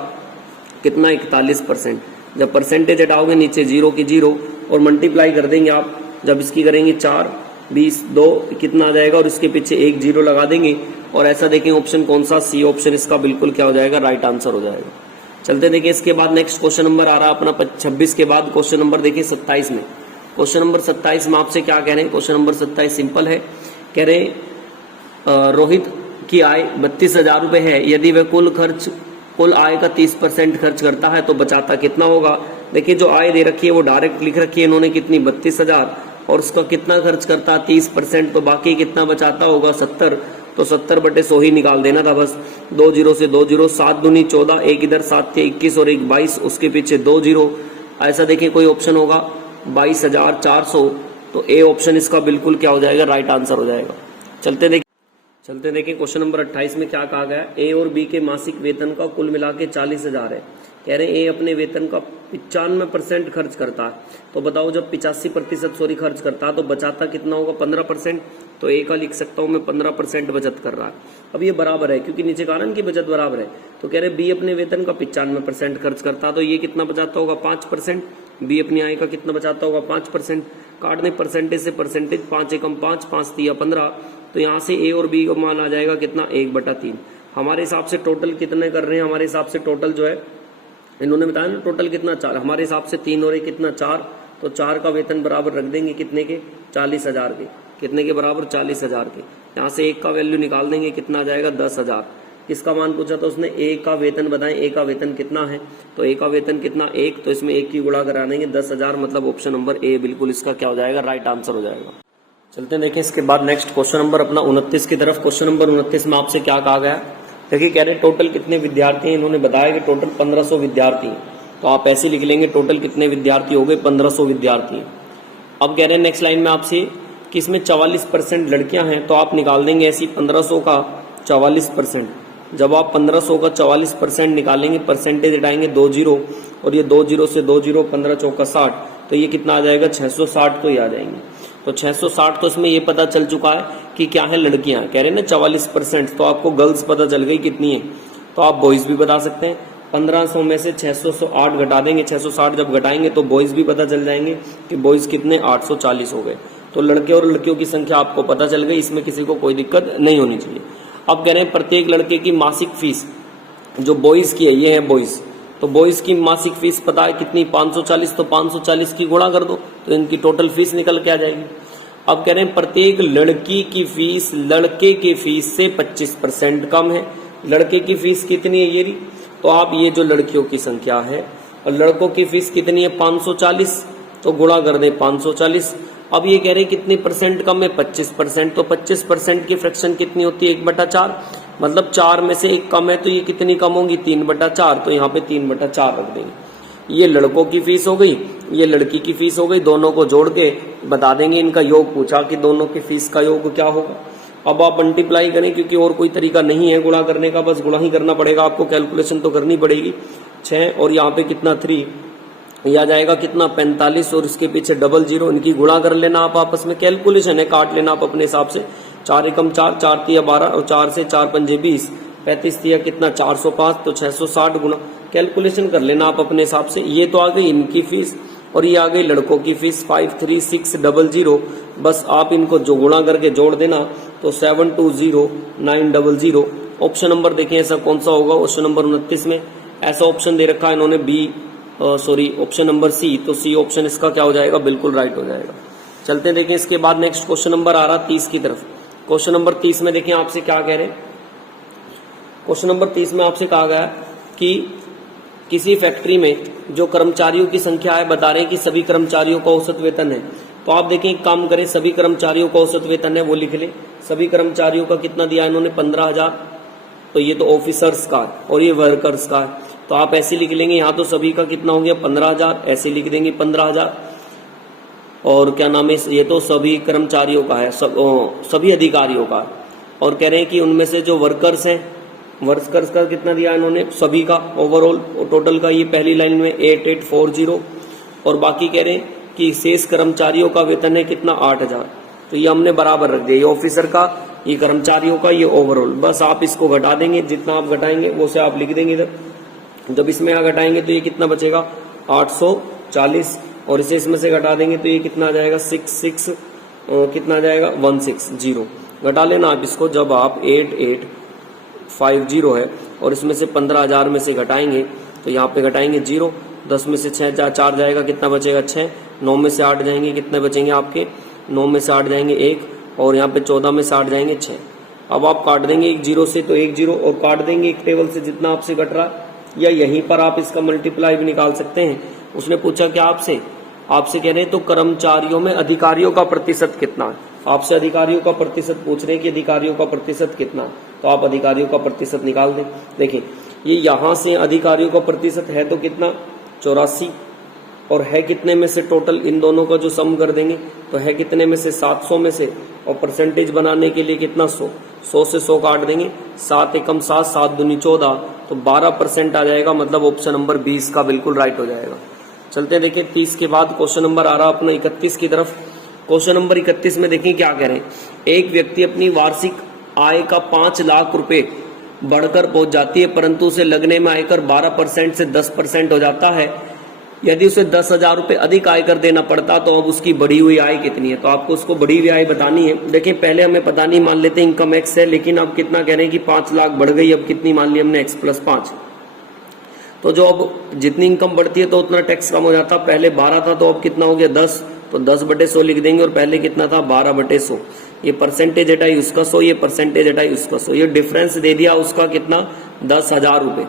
कितना, 41%। जब परसेंटेज हटाओगे नीचे जीरो की जीरो और मल्टीप्लाई कर देंगे आप, जब इसकी करेंगे 4 20 2 कितना आ जाएगा और इसके पीछे एक जीरो लगा देंगे। और ऐसा देखें ऑप्शन कौन सा, सी ऑप्शन इसका बिल्कुल क्या हो जाएगा, राइट आंसर हो जाएगा। चलते देखिए इसके बाद नेक्स्ट क्वेश्चन नंबर आ रहा है अपना 26 के बाद क्वेश्चन नंबर देखिए 27 में। क्वेश्चन नंबर 27 में आपसे क्या कह रहे हैं? क्वेश्चन नंबर 27 सिंपल है, कह रहे रोहित की आय 32,000 रुपए है, यदि वह कुल आय का 30% खर्च करता है तो बचाता कितना होगा। देखिए जो आय दे रखी है वो डायरेक्ट लिख रखी है इन्होंने कितनी, 32,000, और उसका कितना खर्च करता है 30%, तो बाकी कितना बचाता होगा 70। तो 70/100 ही निकाल देना था बस, 2 जीरो से 2 जीरो, 7 दूनी 14, एक इधर 7 थे 21 और एक 22, उसके पीछे 2 जीरो। ऐसा देखिए कोई ऑप्शन होगा 22,400, तो ए ऑप्शन इसका बिल्कुल क्या हो जाएगा, राइट आंसर हो जाएगा। चलते देखिए क्वेश्चन नंबर 28 में क्या कहा गया, ए और बी के मासिक वेतन का कुल मिला के 40,000 है। कह रहे हैं ए अपने वेतन का 95% खर्च करता है, तो बताओ जब 85% खर्च करता है तो बचाता कितना होगा, 15%। तो ए का लिख सकता हूं मैं 15% बचत कर रहा है। अब ये बराबर है क्योंकि नीचे कारण की बचत बराबर है, तो कह रहे बी अपने वेतन का 95% खर्च करता है, तो ये कितना बचाता होगा, 5%। बी अपनी आय का कितना बचाता होगा, 5%। काट दें परसेंटेज से परसेंटेज, 5 एकम 5, 5 तिया 15, तो यहाँ से ए और बी का मान आ जाएगा कितना, 1/3। हमारे हिसाब से टोटल कितने कर रहे हैं, हमारे हिसाब से टोटल जो है इन्होंने बताया ना टोटल कितना, 4, हमारे हिसाब से 3 और 1 कितना, 4, तो 4 का वेतन बराबर रख देंगे कितने के, 40,000 के। कितने के बराबर, 40,000 के। यहाँ से एक का वैल्यू निकाल देंगे, कितना आ जाएगा, 10,000। किसका मान पूछा था उसने, ए का वेतन बताएं, ए का वेतन कितना है, तो ए का वेतन कितना 1, तो इसमें 1 की गुणा करा देंगे 10,000, मतलब ऑप्शन नंबर ए बिल्कुल इसका क्या हो जाएगा, राइट आंसर हो जाएगा। चलते हैं देखें इसके बाद नेक्स्ट क्वेश्चन नंबर अपना 29 की तरफ। क्वेश्चन नंबर 29 में आपसे क्या कहा गया, देखिए कह रहे टोटल कितने विद्यार्थी हैं, इन्होंने बताया कि टोटल 1500 विद्यार्थी हैं, तो आप ऐसे लिख लेंगे टोटल कितने विद्यार्थी हो गए, 1500 विद्यार्थी हैं। अब कह रहे हैं नेक्स्ट लाइन में आपसे कि इसमें 44% लड़कियां हैं, तो आप निकाल देंगे ऐसी 1500 का 44%। जब आप 1500 का 44% निकालेंगे, परसेंटेज हटाएंगे 2 जीरो, और ये 2 जीरो से 2 जीरो, 15 चौका 60, तो ये कितना आ जाएगा, 660 तो ही आ जाएंगे। तो 660 तो इसमें ये पता चल चुका है कि क्या है, लड़कियां। कह रहे हैं ना 44%, तो आपको गर्ल्स पता चल गई कितनी है, तो आप बॉयज भी बता सकते हैं। 1500 में से 608 घटा देंगे, 660 जब घटाएंगे तो बॉयज भी पता चल जाएंगे कि बॉयज कितने, 840 हो गए। तो लड़के और लड़कियों की संख्या आपको पता चल गई, इसमें किसी को कोई दिक्कत नहीं होनी चाहिए। अब कह रहे हैं प्रत्येक लड़के की मासिक फीस जो बॉयज की है, ये है बॉयज, तो बॉयज की मासिक फीस पता है कितनी, 540, तो 540 की गुणा कर दो तो इनकी टोटल फीस निकल के आ जाएगी। अब कह रहे हैं प्रत्येक लड़की की फीस लड़के की फीस से 25% कम है। लड़के की फीस कितनी है, ये रही, तो आप ये जो लड़कियों की संख्या है और लड़कों की फीस कितनी है, 540, तो गुणा कर दे 540। अब ये कह रहे हैं कितनी परसेंट कम है, 25%, तो 25% की फ्रैक्शन कितनी होती है, 1/4, मतलब 4 में से 1 कम है, तो ये कितनी कम होगी, 3/4, तो यहाँ पे 3/4 रख देंगे। ये लड़कों की फीस हो गई, ये लड़की की फीस हो गई, दोनों को जोड़ के बता देंगे, इनका योग पूछा कि दोनों की फीस का योग क्या होगा। अब आप मल्टीप्लाई करें क्योंकि और कोई तरीका नहीं है गुणा करने का, बस गुणा ही करना पड़ेगा आपको, कैलकुलेशन तो करनी पड़ेगी। 6 और यहाँ पे कितना 3, यह आ जाएगा कितना 45, और इसके पीछे डबल जीरो, इनकी गुणा कर लेना आप आपस में, कैलकुलेशन है, काट लेना आप अपने हिसाब से। 4 एकम 4, 4 तिया 12, और 4 से 4 पंजे 20, 35 तिया कितना 405, तो 660 गुणा, कैलकुलेशन कर लेना आप अपने हिसाब से। ये तो आ गई इनकी फीस और ये आ गई लड़कों की फीस 53600, बस आप इनको जो गुणा करके जोड़ देना तो 720900। ऑप्शन नंबर देखें ऐसा कौन सा होगा, ऑप्शन नंबर 29 में ऐसा ऑप्शन दे रखा है इन्होंने ऑप्शन नंबर सी, तो सी ऑप्शन इसका क्या हो जाएगा, बिल्कुल राइट हो जाएगा। चलते हैं देखें इसके बाद नेक्स्ट क्वेश्चन नंबर आ रहा 30 की तरफ। क्वेश्चन नंबर 30 में देखें आपसे क्या कह रहे हैं, क्वेश्चन नंबर 30 में आपसे कहा गया कि किसी फैक्ट्री में जो कर्मचारियों की संख्या है बता रहे हैं कि सभी कर्मचारियों का औसत वेतन है। तो आप देखें एक काम करें, सभी कर्मचारियों का औसत वेतन है वो लिख ले। सभी कर्मचारियों का कितना दिया इन्होंने, 15,000, तो ये तो ऑफिसर्स का और ये वर्कर्स का है, तो आप ऐसे लिख लेंगे, यहाँ तो सभी का कितना हो गया 15,000, ऐसे लिख देंगे 15,000, और क्या नाम है, ये तो सभी कर्मचारियों का है, सभी अधिकारियों का। और कह रहे हैं कि उनमें से जो वर्कर्स हैं वर्कर्स का कितना दिया इन्होंने, सभी का ओवरऑल टोटल का, ये पहली लाइन में 8840, और बाकी कह रहे हैं कि शेष कर्मचारियों का वेतन है कितना 8000, तो ये हमने बराबर रख दिया, ये ऑफिसर का, ये कर्मचारियों का, ये ओवरऑल। बस आप इसको घटा देंगे, जितना आप घटाएंगे वो से आप लिख देंगे इधर। जब इसमें यहाँ घटाएंगे तो ये कितना बचेगा 840, और इसे इसमें से घटा देंगे तो ये कितना आ जाएगा 66 कितना आ जाएगा 160। घटा लेना आप इसको, जब आप 8850 है और इसमें से 15,000 में से घटाएंगे तो यहाँ पे घटाएंगे 0, 10 में से 6 4 जाएगा, कितना बचेगा 6, 9 में से 8 जाएंगे, कितने बचेंगे आपके 9 में से 8 जाएंगे 1, और यहाँ पे 14 में से 8 जाएंगे 6। अब आप काट देंगे एक 0 से तो 1 0, और काट देंगे एक टेबल से जितना आपसे घट रहा, या यहीं पर आप इसका मल्टीप्लाई भी निकाल सकते हैं। उसने पूछा क्या आपसे कह रहे हैं तो कर्मचारियों में अधिकारियों का प्रतिशत कितना है, आपसे अधिकारियों का प्रतिशत पूछ रहे हैं कि अधिकारियों का प्रतिशत कितना है, तो आप अधिकारियों का प्रतिशत निकाल दें। देखिए ये यहां से अधिकारियों का प्रतिशत है तो कितना 84, और है कितने में से टोटल, इन दोनों का जो सम कर देंगे तो है कितने में से 700 में से, और परसेंटेज बनाने के लिए कितना 100 से 100 काट देंगे, 7 एकम 7, 7 दूनी 14, तो 12% आ जाएगा, मतलब ऑप्शन नंबर 20 का बिल्कुल राइट हो जाएगा। चलते हैं देखिए 30 के बाद क्वेश्चन नंबर आ रहा अपना 31 की तरफ। क्वेश्चन नंबर 31 में देखिए क्या कह रहे हैं, एक व्यक्ति अपनी वार्षिक आय का 5 लाख रुपए बढ़कर पहुंच जाती है, परंतु उसे लगने में आयकर 12% से 10% हो जाता है। यदि उसे 10,000 रुपए अधिक आयकर देना पड़ता तो अब उसकी बढ़ी हुई आय कितनी है, तो आपको उसको बढ़ी हुई आय बतानी है। देखिए पहले हमें पता नहीं, मान लेते हैं इनकम एक्स है, लेकिन अब कितना कह रहे हैं कि 5 लाख बढ़ गई, अब कितनी मान ली हमने x+5, तो जो अब जितनी इनकम बढ़ती है तो उतना टैक्स कम हो जाता, पहले 12 था तो अब कितना हो गया 10, तो 10/100 लिख देंगे, और पहले कितना था 12/100, ये परसेंटेज हटाई उसका 100, ये परसेंटेज हटाई उसका 100, ये डिफरेंस दे दिया उसका कितना 10,000 रुपए।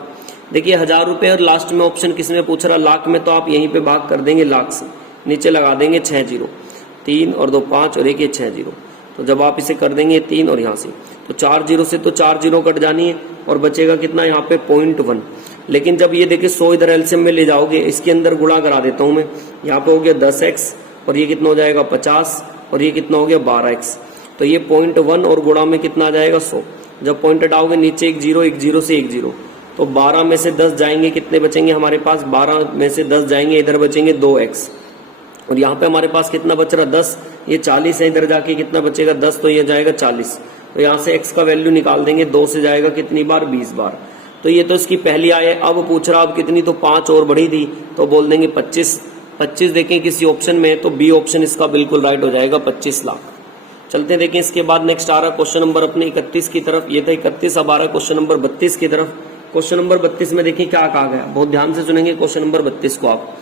देखिए 1000 रुपए, और लास्ट में ऑप्शन किसमें पूछ रहा लाख में, तो आप यहीं पे भाग कर देंगे लाख से, नीचे लगा देंगे 6 0, 3 और 2 5 और 1 ये 6 0, तो जब आप इसे कर देंगे 3 और यहाँ से तो 4 0 से तो 4 0 कट जानी है, और बचेगा कितना यहाँ पे 0.1। लेकिन जब ये देखिए 100 इधर एलसीएम में ले जाओगे, इसके अंदर गुणा करा देता हूं मैं, यहाँ पे हो गया 10x, और ये कितना हो जाएगा 50, और ये कितना हो गया 12x, तो ये 0.1 और गुणा में कितना आ जाएगा 100। जब पॉइंट हटाओगे नीचे एक 0 से 1 0, तो 12 में से 10 जाएंगे, कितने बचेंगे हमारे पास, 12 में से 10 जाएंगे, इधर बचेंगे 2x, और यहाँ पे हमारे पास कितना बच रहा 10, ये 40 है, इधर जाके कितना बचेगा 10, तो ये जाएगा 40, तो यहाँ से x का वैल्यू निकाल देंगे, 2 से जाएगा कितनी बार 20 बार, तो ये तो इसकी पहली आय है। अब पूछ रहा अब कितनी, तो 5 और बढ़ी थी, तो बोल देंगे 25 देखें किसी ऑप्शन में, तो बी ऑप्शन इसका बिल्कुल राइट हो जाएगा 25 लाख। चलते देखें इसके बाद नेक्स्ट आ रहा क्वेश्चन नंबर अपने 31 की तरफ, ये था 31, अब आ रहा क्वेश्चन नंबर 32 की तरफ। क्वेश्चन नंबर 32 में देखिए क्या कहा गया, बहुत ध्यान से सुनेंगे क्वेश्चन नंबर 32 को आप।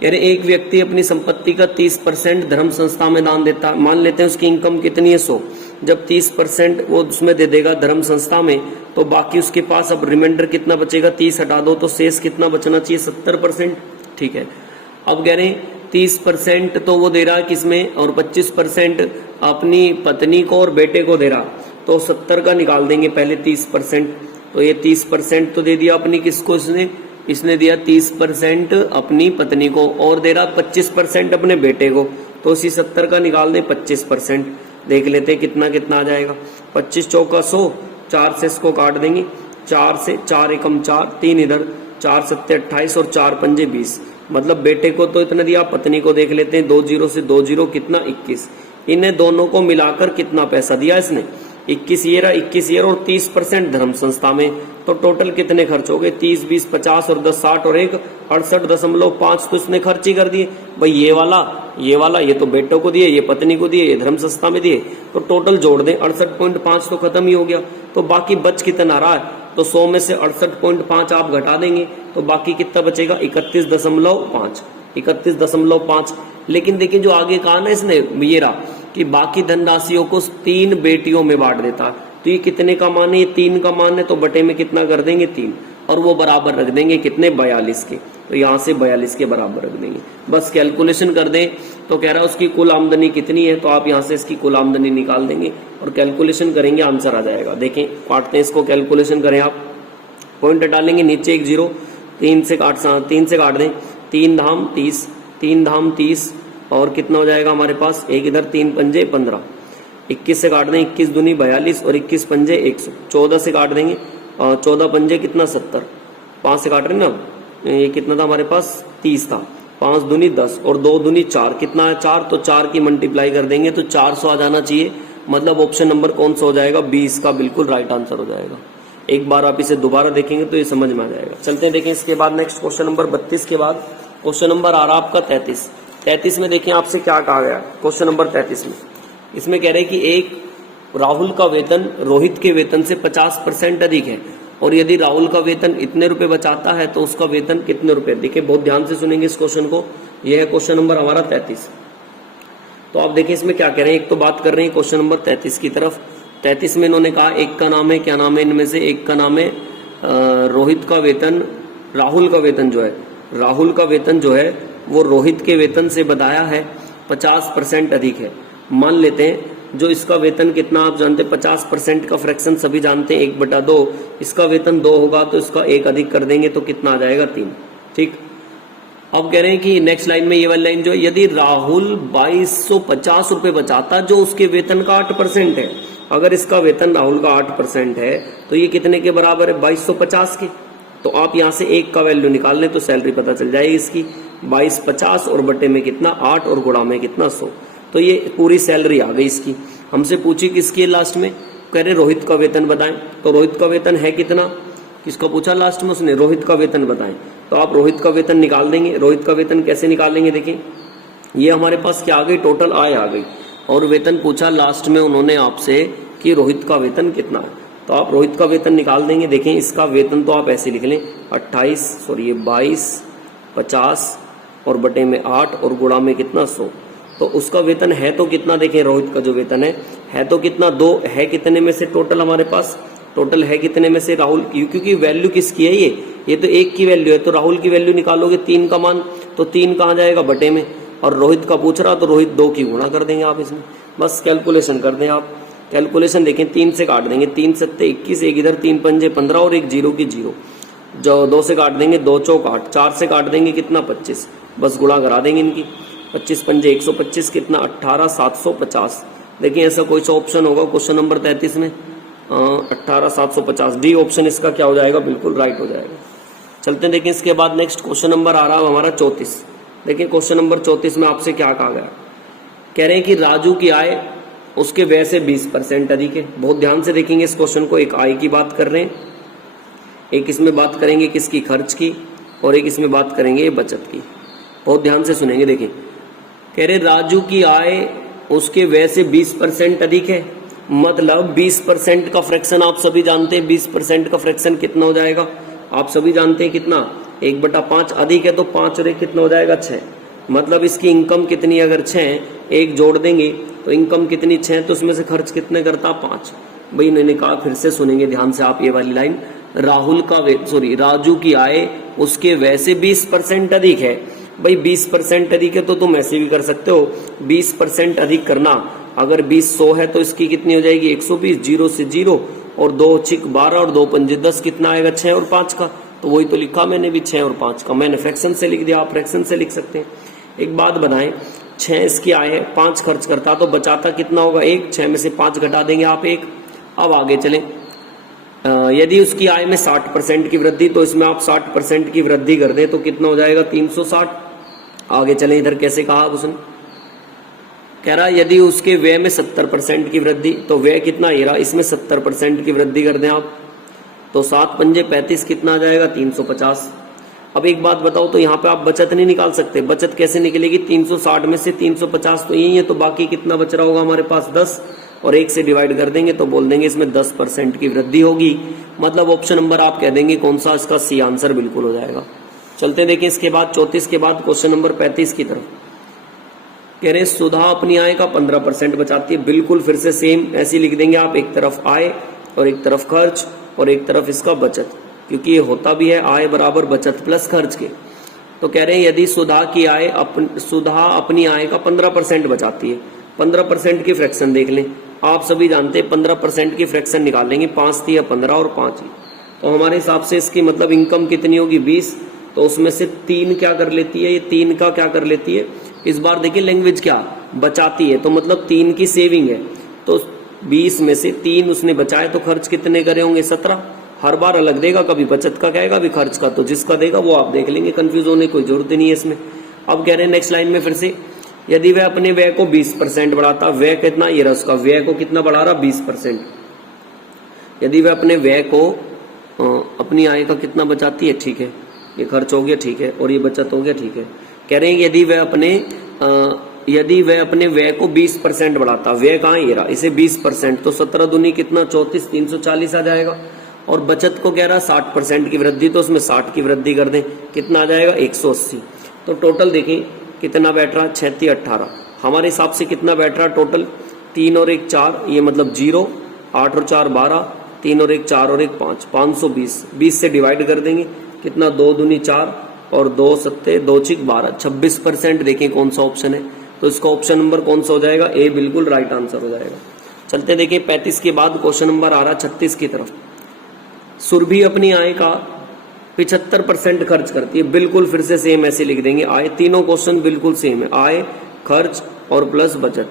कह रहे एक व्यक्ति अपनी संपत्ति का 30% धर्म संस्था में दान देता है, मान लेते हैं उसकी इनकम कितनी है 100, जब 30% वो उसमें दे देगा धर्म संस्था में, तो बाकी उसके पास अब रिमाइंडर कितना बचेगा, 30 हटा दो तो शेष कितना बचना चाहिए 70%, ठीक है। अब कह रहे हैं 30% तो वो दे रहा है किसमें, और 25% अपनी पत्नी को और बेटे को दे रहा, तो 70 का निकाल देंगे पहले 30%, तो ये 30% तो दे दिया अपनी किसको, इसने दिया 30% अपनी पत्नी को, और दे रहा 25% अपने बेटे को, तो इसी 70 का निकाल दें 25%, देख लेते हैं कितना कितना आ जाएगा, 25 चौका 100, 4 से इसको काट देंगे, 4 से 4 एकम 4, 3 इधर, 4 7 28 और 4 पंजे 20, मतलब बेटे को तो इतना दिया, पत्नी को देख लेते हैं 2 0 से 2 0 कितना 21, इन्हें दोनों को मिलाकर कितना पैसा दिया इसने 21 ये रहा 21 ये और 30% धर्म संस्था में, तो टोटल कितने खर्च हो गए 30 20 50 और 10 60 और 1 68.5, तो इसने खर्च ही कर दिए भाई, ये वाला ये तो बेटों को दिए, ये पत्नी को दिए, ये धर्म संस्था में दिए, तो टोटल जोड़ दें 68.5 तो खत्म ही हो गया, तो बाकी बच कितना रहा है, तो 100 में से 68.5 आप घटा देंगे तो बाकी कितना बचेगा 31.5। लेकिन देखिए जो आगे कहा ना इसने ये रहा कि बाकी धनराशियों को 3 बेटियों में बांट देता, तो ये कितने का मान है, ये 3 का मान है, तो बटे में कितना कर देंगे 3, और वो बराबर रख देंगे कितने 42 के, तो यहाँ से 42 के बराबर रख देंगे। बस कैलकुलेशन कर दें तो कह रहा है उसकी कुल आमदनी कितनी है, तो आप यहाँ से इसकी कुल आमदनी निकाल देंगे और कैलकुलेशन करेंगे, आंसर आ जाएगा। देखें काटते हैं इसको, कैलकुलेशन करें आप, पॉइंट डालेंगे नीचे 1 0, 3 से काट दें, 3 धाम 30, 3 धाम 30 और कितना हो जाएगा हमारे पास, एक इधर 3 पंजे 15, 21 से काट दें, 21 दूनी 42 और 21 पंजे 100, 14 से काट देंगे 14 पंजे कितना 70, 5 से काट रहे ना, ये कितना था हमारे पास 30 था, 5 दूनी 10 और 2 दूनी 4, कितना है 4, तो 4 की मल्टीप्लाई कर देंगे तो 400 आ जाना चाहिए। मतलब ऑप्शन नंबर कौन सा हो जाएगा, 20 का बिल्कुल राइट आंसर हो जाएगा। एक बार आप इसे दोबारा देखेंगे तो ये समझ में आ जाएगा। चलते हैं देखें इसके बाद नेक्स्ट क्वेश्चन नंबर 32 के बाद क्वेश्चन नंबर आ रहा आपका 33 में देखें आपसे क्या कहा गया क्वेश्चन नंबर 33 में। इसमें कह रहे हैं कि एक राहुल का वेतन रोहित के वेतन से 50% अधिक है और यदि राहुल का वेतन इतने रुपए बचाता है तो उसका वेतन कितने रुपए। देखिए बहुत ध्यान से सुनेंगे इस क्वेश्चन को, यह है क्वेश्चन नंबर हमारा 33। तो आप देखिए इसमें क्या कह रहे हैं, एक तो बात कर रहे हैं क्वेश्चन नंबर 33 की तरफ। 33 में इन्होंने कहा एक का नाम है, क्या नाम है इनमें से, एक का नाम है रोहित का वेतन, राहुल का वेतन जो है, राहुल का वेतन जो है वो रोहित के वेतन से बताया है 50% अधिक है। मान लेते हैं जो इसका वेतन कितना आप जानते हैं 50% का फ्रैक्शन सभी जानते हैं 1/2, इसका वेतन 2 होगा तो इसका 1 अधिक कर देंगे तो कितना आ जाएगा 3। ठीक, अब कह रहे हैं कि नेक्स्ट लाइन में ये वाली लाइन जो है, यदि राहुल 2250 रुपए बचाता जो उसके वेतन का 8% है, अगर इसका वेतन राहुल का 8% है तो ये कितने के बराबर है 2250 के। तो आप यहां से 1 का वैल्यू निकाल लें तो सैलरी पता चल जाएगी इसकी 2250 और बटे में कितना 8 और गुणा में कितना 100, तो ये पूरी सैलरी आ गई इसकी। हमसे पूछी किसकी है लास्ट में, कह रहे रोहित का वेतन बताएं, तो रोहित का वेतन है कितना, किसका पूछा लास्ट में उसने, रोहित का वेतन बताएं। तो आप रोहित का वेतन निकाल देंगे। रोहित का वेतन कैसे निकालेंगे, देखिए ये हमारे पास क्या आ गई, टोटल आय आ गई और वेतन पूछा लास्ट में उन्होंने आपसे कि रोहित का वेतन कितना है, तो आप रोहित का वेतन निकाल देंगे। देखें इसका वेतन तो आप ऐसे लिख लें 2250 और बटे में 8 और गुणा में कितना 100, तो उसका वेतन है तो कितना, देखें रोहित का जो वेतन है तो कितना 2 है, कितने में से टोटल हमारे पास, टोटल है कितने में से राहुल की, क्योंकि वैल्यू किसकी है ये तो 1 की वैल्यू है, तो राहुल की वैल्यू निकालोगे 3 का मान, तो 3 कहाँ जाएगा बटे में, और रोहित का पूछ रहा तो रोहित 2 की गुणा कर देंगे आप इसमें, बस कैलकुलेशन कर दें आप। कैलकुलेशन देखें 3 से काट देंगे, 3 सत्ते 21, एक इधर 3 पंजे 15 और एक 0 की 0, जो 2 से काट देंगे 2 चौक 8, 4 से काट देंगे कितना 25, बस गुणा करा देंगे इनकी, 25 पंजे 125 कितना 18750। देखिए ऐसा कोई सा ऑप्शन होगा क्वेश्चन नंबर 33 में 18750, डी ऑप्शन इसका क्या हो जाएगा, बिल्कुल राइट हो जाएगा। चलते हैं देखिए इसके बाद नेक्स्ट क्वेश्चन नंबर आ रहा है हमारा 34। देखिए क्वेश्चन नंबर 34 में आपसे क्या कहा गया, कह रहे हैं कि राजू की आय उसके व्यय से 20% अधिक है। बहुत ध्यान से देखेंगे इस क्वेश्चन को, एक आय की बात कर रहे हैं, एक इसमें बात करेंगे किसकी, खर्च की, और एक इसमें बात करेंगे बचत की। बहुत ध्यान से सुनेंगे। देखिए कह रहे राजू की आय उसके व्यय से 20% अधिक है, मतलब 20% का फ्रैक्शन आप सभी जानते हैं, 20% का फ्रैक्शन कितना हो जाएगा आप सभी जानते हैं कितना, 1/5 अधिक है तो 5 और 1 कितना हो जाएगा 6, मतलब इसकी इनकम कितनी, अगर 6 1 जोड़ देंगे तो इनकम कितनी 6, तो उसमें से खर्च कितने करता 5। भाई इन्होंने कहा, फिर से सुनेंगे ध्यान से आप ये वाली लाइन, राजू की आय उसके व्यय से 20% अधिक है। भाई 20% अधिक है तो तुम ऐसे भी कर सकते हो, 20% अधिक करना, अगर 20 100 है तो इसकी कितनी हो जाएगी 120, 0 से 0 और 2 छिक 12 और 2 पंजे 10, कितना आएगा 6 और 5 का, तो वही तो लिखा मैंने भी 6 और 5 का, मैंने फ्रैक्शन से लिख दिया, आप फ्रैक्शन से लिख सकते हैं। एक बात बताएं, 6 इसकी आय है, 5 खर्च करता तो बचाता कितना होगा 1, 6 में से 5 घटा देंगे आप 1। अब आगे चलें, यदि उसकी आय में 60% की वृद्धि, तो इसमें आप 60% की वृद्धि कर दें तो कितना हो जाएगा 360। आगे चलें, इधर कैसे कहा उसने, कह रहा यदि उसके व्यय में 70% की वृद्धि, तो व्यय कितना ये रहा, इसमें 70% की वृद्धि कर दें आप तो 7 पंजे 35 कितना आ जाएगा 350। अब एक बात बताओ, तो यहाँ पे आप बचत नहीं निकाल सकते, बचत कैसे निकलेगी, 360 में से 350 तो यही है, तो बाकी कितना बच रहा होगा हमारे पास 10, और 1 से डिवाइड कर देंगे तो बोल देंगे इसमें 10% की वृद्धि होगी, मतलब ऑप्शन नंबर आप कह देंगे कौन सा, इसका सी आंसर बिल्कुल हो जाएगा। चलते देखिए इसके बाद 34 के बाद क्वेश्चन नंबर 35 की तरफ। कह रहे सुधा अपनी आय का 15% बचाती है, बिल्कुल फिर से सेम ऐसे लिख देंगे आप, एक तरफ आय और एक तरफ खर्च और एक तरफ इसका बचत, क्योंकि ये होता भी है आय बराबर बचत प्लस खर्च के। तो कह रहे हैं यदि सुधा अपनी आय का 15% बचाती है, 15% की फ्रैक्शन देख लें, आप सभी जानते हैं 15% की फ्रैक्शन निकालेंगे, 5 थी या 15 और 5 ही, तो हमारे हिसाब से इसकी मतलब इनकम कितनी होगी 20, तो उसमें से 3 क्या कर लेती है, ये 3 का क्या कर लेती है, इस बार देखिए लैंग्वेज क्या बचाती है, तो मतलब 3 की सेविंग है, तो 20 में से 3 उसने बचाए तो खर्च कितने करे होंगे 17, हर बार अलग देगा, कभी बचत का कहेगा, कभी खर्च का, तो जिसका देगा वो आप देख लेंगे, कंफ्यूज होने की कोई जरूरत नहीं है इसमें। अब कह रहे हैं नेक्स्ट लाइन में फिर से, यदि वह अपने व्यय को 20% बढ़ाता, व्यय कितना, ये रहा उसका व्यय को कितना बढ़ा रहा, 20%। यदि वह अपने व्यय को अपनी आय का कितना बचाती है, ठीक है, ये खर्च हो गया, ठीक है, और ये बचत हो गया, ठीक है। कह रहे हैं यदि वह अपने व्यय को 20% बढ़ाता, व्यय कहाँ है, ये रहा, इसे 20%, तो 17 दूनी कितना 34, 340 आ जाएगा। और बचत को कह रहा 60% की वृद्धि, तो उसमें 60 की वृद्धि कर दें, कितना आ जाएगा 180। तो टोटल देखें कितना बैठ रहा, 36 18, हमारे हिसाब से कितना बैठ रहा टोटल, 3 और 1 4, ये मतलब 0, 8 और 4 12, 3 और 1 4 और 1 5, 520, 20 से डिवाइड कर देंगे, कितना 2 दूनी 4 और 2 सत्ते 2 6 12, 26% देखें कौन सा ऑप्शन है, तो इसका ऑप्शन नंबर कौन सा हो जाएगा, ए बिल्कुल राइट आंसर हो जाएगा। चलते देखिए 35 के बाद क्वेश्चन नंबर आ रहा 36 की तरफ। सुरभि अपनी आय का 75% खर्च करती है, बिल्कुल फिर से सेम ऐसे लिख देंगे, आय, तीनों क्वेश्चन बिल्कुल सेम है, आय, खर्च और प्लस बचत।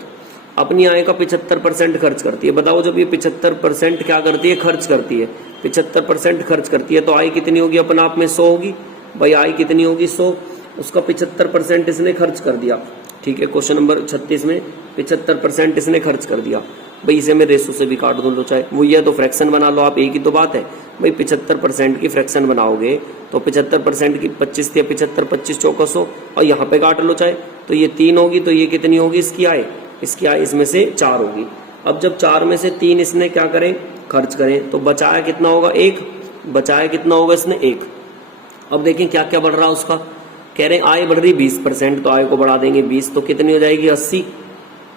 अपनी आय का 75% खर्च करती है, बताओ जब ये 75% क्या करती है, खर्च करती है, 75% खर्च करती है, तो आय कितनी होगी, अपने आप में 100 होगी, भाई आय कितनी होगी 100, उसका 75% इसने खर्च कर दिया, ठीक है। क्वेश्चन नंबर 36 में 75% इसने खर्च कर दिया, भाई इसे मैं रेशो से भी काट दूं लो, चाहे वो ये तो फ्रैक्शन बना लो आप, एक ही तो बात है भाई, 75% की फ्रैक्शन बनाओगे तो 75% की 25 थी, 75 25 चौका 100, और यहाँ पे काट लो चाहे, तो ये 3 होगी, तो ये कितनी होगी इसकी आय, इसमें से 4 होगी। अब जब 4 में से 3 इसने क्या करें, खर्च करें, तो बचाया कितना होगा 1, बचाया कितना होगा इसने 1। अब देखें क्या क्या बढ़ रहा है उसका, कह रहे हैं आय बढ़ रही 20%, तो आय को बढ़ा देंगे 20, तो कितनी हो जाएगी 80।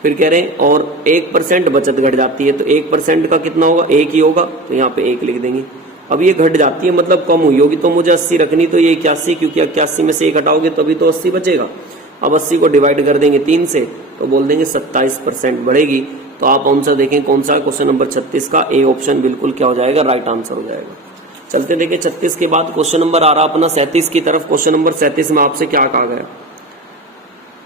फिर कह रहे हैं और 1% बचत घट जाती है, तो 1% का कितना होगा 1 ही होगा, तो यहाँ पे 1 लिख देंगे। अब ये घट जाती है मतलब कम हुई होगी, तो मुझे 80 रखनी, तो ये 81, क्योंकि 81 में से 1 हटाओगे तभी तो 80 बचेगा। अब 80 को डिवाइड कर देंगे 3 से, तो बोल देंगे 27% बढ़ेगी। तो आप आंसर देखें कौन सा, क्वेश्चन नंबर 36 का ए ऑप्शन बिल्कुल क्या हो जाएगा, राइट आंसर हो जाएगा। चलते देखिए 36 के बाद क्वेश्चन नंबर आ रहा अपना 37 की तरफ। क्वेश्चन नंबर 37 में आपसे क्या कहा गया,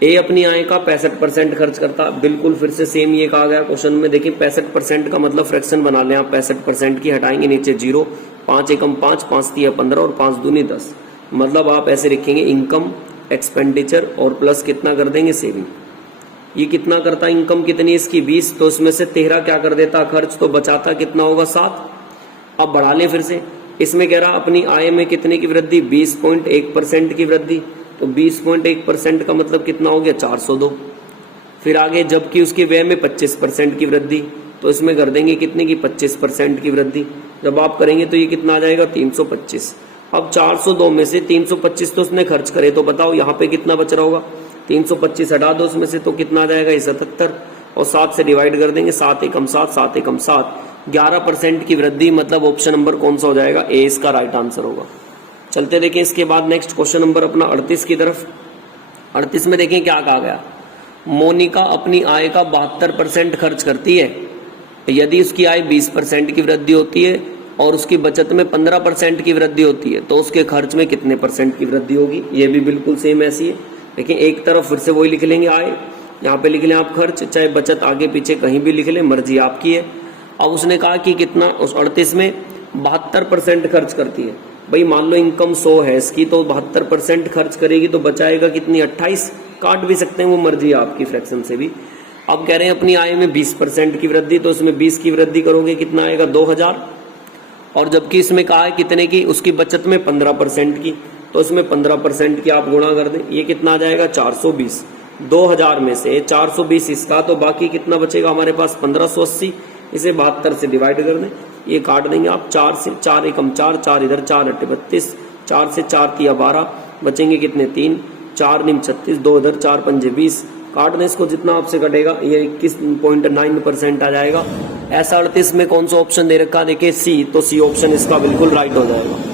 ए अपनी आय का 65% खर्च करता, बिल्कुल फिर से सेम ये कहा गया क्वेश्चन में। देखिए 65% का मतलब फ्रैक्शन बना लें आप, 65% की हटाएंगे नीचे 0, 5 एकम 5, 5 3 15 और 5 दूनी 10, मतलब आप ऐसे लिखेंगे इनकम एक्सपेंडिचर और प्लस कितना कर देंगे सेविंग। ये कितना करता, इनकम कितनी इसकी 20, तो इसमें से 13 क्या कर देता खर्च, तो बचाता कितना होगा 7। अब बढ़ा लें फिर से, इसमें कह रहा अपनी आय में कितने की वृद्धि, 20.1% की वृद्धि, तो 20.1% का मतलब कितना हो गया 402। फिर आगे जबकि उसके व्यय में 25% की वृद्धि, तो इसमें कर देंगे कितने की 25% की वृद्धि। जब आप करेंगे तो ये कितना आ जाएगा 325। अब 402 में से 325 तो उसने खर्च करे, तो बताओ यहाँ पे कितना बच रहा होगा, 325 हटा दो उसमें से, तो कितना आ जाएगा 77, और 7 से डिवाइड कर देंगे, 7 एकम 7, 7 एकम 7, 11% की वृद्धि, मतलब ऑप्शन नंबर कौन सा हो जाएगा, ए इसका राइट आंसर होगा। चलते देखें इसके बाद नेक्स्ट क्वेश्चन नंबर अपना 38 की तरफ। 38 में देखें क्या कहा गया, मोनिका अपनी आय का 72% खर्च करती है, यदि उसकी आय 20% की वृद्धि होती है और उसकी बचत में 15% की वृद्धि होती है, तो उसके खर्च में कितने % की वृद्धि होगी। ये भी बिल्कुल सेम ऐसी है, लेकिन एक तरफ फिर से वही लिख लेंगे आय, यहाँ पे लिख लें आप खर्च, चाहे बचत आगे पीछे कहीं भी लिख लें, मर्जी आपकी है। अब उसने कहा कि कितना, उस 38 में 72% खर्च करती है। भाई मान लो इनकम 100 है इसकी, तो 72% खर्च करेगी, तो बचाएगा कितनी 28, काट भी सकते हैं वो मर्जी है आपकी फ्रैक्शन से भी। अब कह रहे हैं अपनी आय में 20% की वृद्धि, तो उसमें 20 की वृद्धि करोगे कितना आएगा 2000, और जबकि इसमें कहा है कितने की, उसकी बचत में 15% की, तो इसमें 15% की आप गुणा कर दें, ये कितना आ जाएगा 420। 2000 में से 420 इसका, तो बाकी कितना बचेगा हमारे पास 1580, इसे 72 से डिवाइड कर दें, ये काट देंगे आप, 4 से 4 एकम 4, 4 इधर 4 अट्ठे 32, 4 से 4 तिया 12, बचेंगे कितने 3, 4 निम 36, 2 इधर 4 पंजे 20, काट दें इसको, जितना आपसे कटेगा ये 21.9% आ जाएगा। ऐसा 38 में कौन सा ऑप्शन दे रखा है, देखिए सी, तो सी ऑप्शन इसका बिल्कुल राइट हो जाएगा।